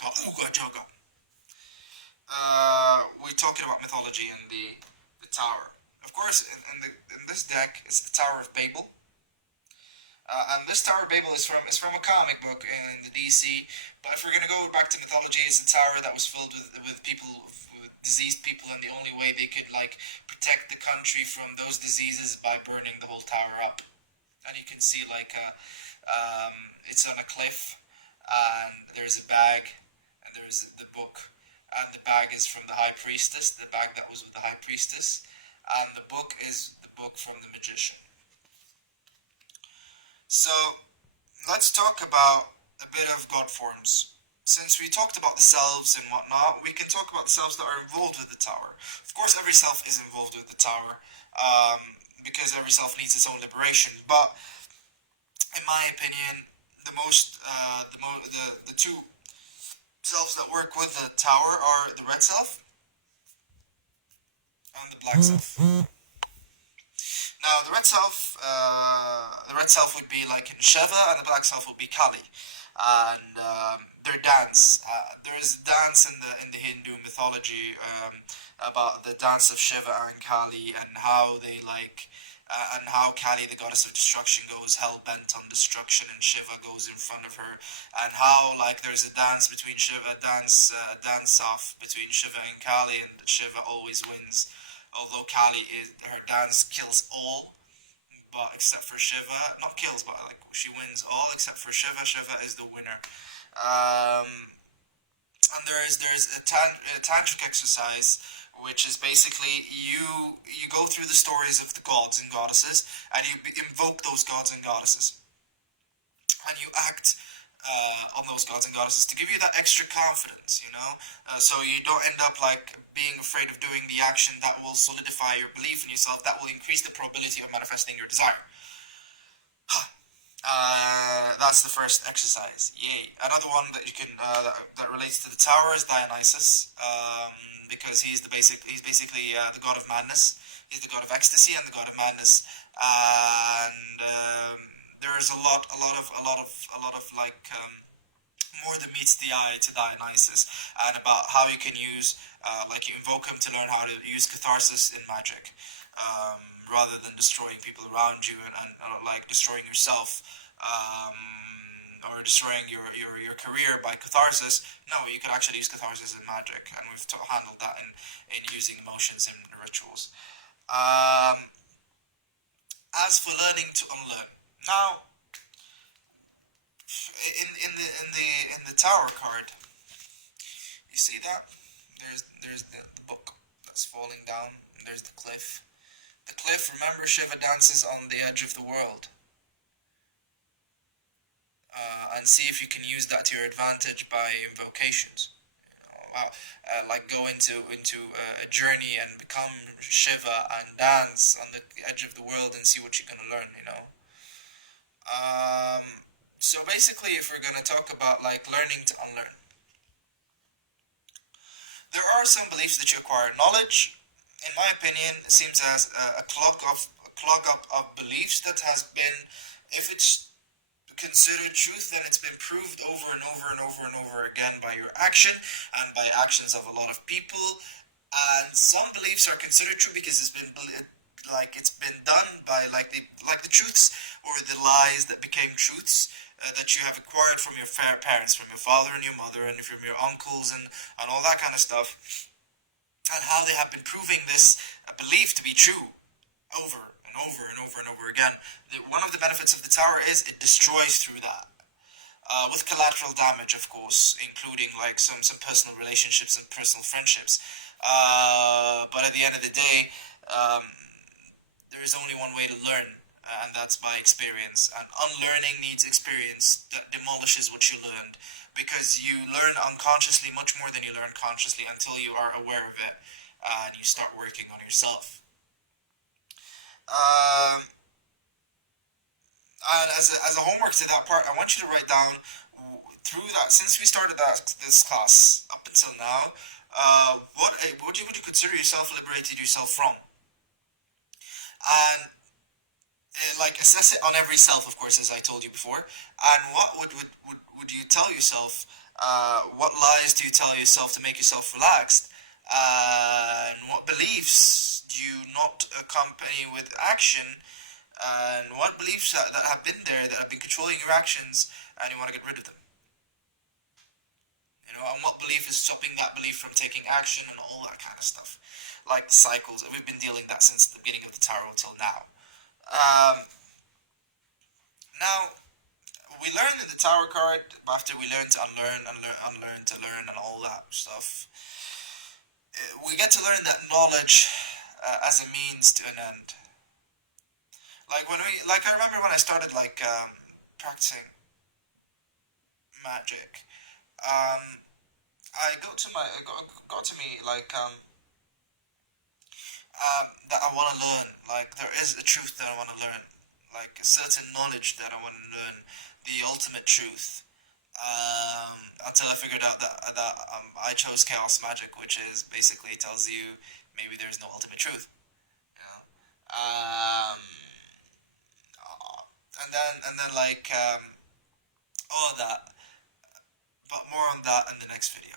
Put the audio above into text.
jaga, ooga jaga. We're talking about mythology in the tower. Of course, in this deck, it's the Tower of Babel. And this Tower of Babel is from a comic book in the DC. But if we're gonna go back to mythology, it's a tower that was filled with people, with diseased people, and the only way they could like protect the country from those diseases by burning the whole tower up. And you can see like it's on a cliff, and there's a bag, and there's the book, and the bag is from the high priestess, the bag that was with the high priestess, and the book is the book from the magician. So let's talk about a bit of god forms. Since we talked about the selves and whatnot, we can talk about the selves that are involved with the tower. Of course, every self is involved with the tower, because every self needs its own liberation. But in my opinion, the two selves that work with the tower are the red self and the black self. Now, the red self would be like in Shiva, and the black self would be Kali, and their dance. There is a dance in the Hindu mythology about the dance of Shiva and Kali, and how they and how Kali, the goddess of destruction, goes hell bent on destruction, and Shiva goes in front of her, and how like there's a dance between dance off between Shiva and Kali, and Shiva always wins. Although Kali is her dance kills all, but except for Shiva, not kills, but like she wins all except for Shiva. Shiva is the winner. And there's a tantric exercise, which is basically you go through the stories of the gods and goddesses, and you invoke those gods and goddesses, and you act on those gods and goddesses to give you that extra confidence, so you don't end up like being afraid of doing the action that will solidify your belief in yourself, that will increase the probability of manifesting your desire. That's the first exercise. Yay! Another one that you can that relates to the tower is Dionysus, because he's basically the god of madness. He's the god of ecstasy and the god of madness, and there's a lot of like more than meets the eye to Dionysus, and about how you can use like you invoke him to learn how to use catharsis in magic, rather than destroying people around you and like destroying yourself, or destroying your career by catharsis. No, you could actually use catharsis in magic, and we've handled that in using emotions in rituals. As for learning to unlearn, now in the tower card, you see that there's the book that's falling down, and there's the cliff. The cliff. Remember, Shiva dances on the edge of the world, and see if you can use that to your advantage by invocations. Like go into a journey and become Shiva and dance on the edge of the world and see what you're gonna learn. So basically, if we're gonna talk about like learning to unlearn, there are some beliefs that you acquire. Knowledge, in my opinion, seems as a clog up of beliefs that has been, if it's considered truth, then it's been proved over and over and over and over again by your action and by actions of a lot of people. And some beliefs are considered true because it's been done by like the truths or the lies that became truths, that you have acquired from your parents, from your father and your mother, and from your uncles and all that kind of stuff, and how they have been proving this belief to be true over and over and over and over again. One of the benefits of the tower is it destroys through that. With collateral damage, of course, including like some personal relationships and personal friendships. But at the end of the day, there is only one way to learn, and that's by experience. And unlearning needs experience that demolishes what you learned, because you learn unconsciously much more than you learn consciously until you are aware of it, and you start working on yourself. Um, and as a homework to that part, I want you to write down through that, since we started this class up until now, what would you consider yourself liberated yourself from, and like assess it on every self, of course, as I told you before, and what would you tell yourself What lies do you tell yourself to make yourself relaxed? And what beliefs do you not accompany with action? And what beliefs that have been there that have been controlling your actions and you want to get rid of them? And what belief is stopping that belief from taking action and all that kind of stuff. Like the cycles. We've been dealing that since the beginning of the tarot till now. Um, Now, we learn in the Tower card, after we learn to unlearn to learn, and all that stuff, we get to learn that knowledge as a means to an end. I remember when I started practicing magic. Um, got to me that I want to learn. Like there is a truth that I want to learn, like a certain knowledge that I want to learn, the ultimate truth. Until I figured out that I chose chaos magic, which is basically tells you maybe there's no ultimate truth. You know? And then all of that, but more on that in the next video.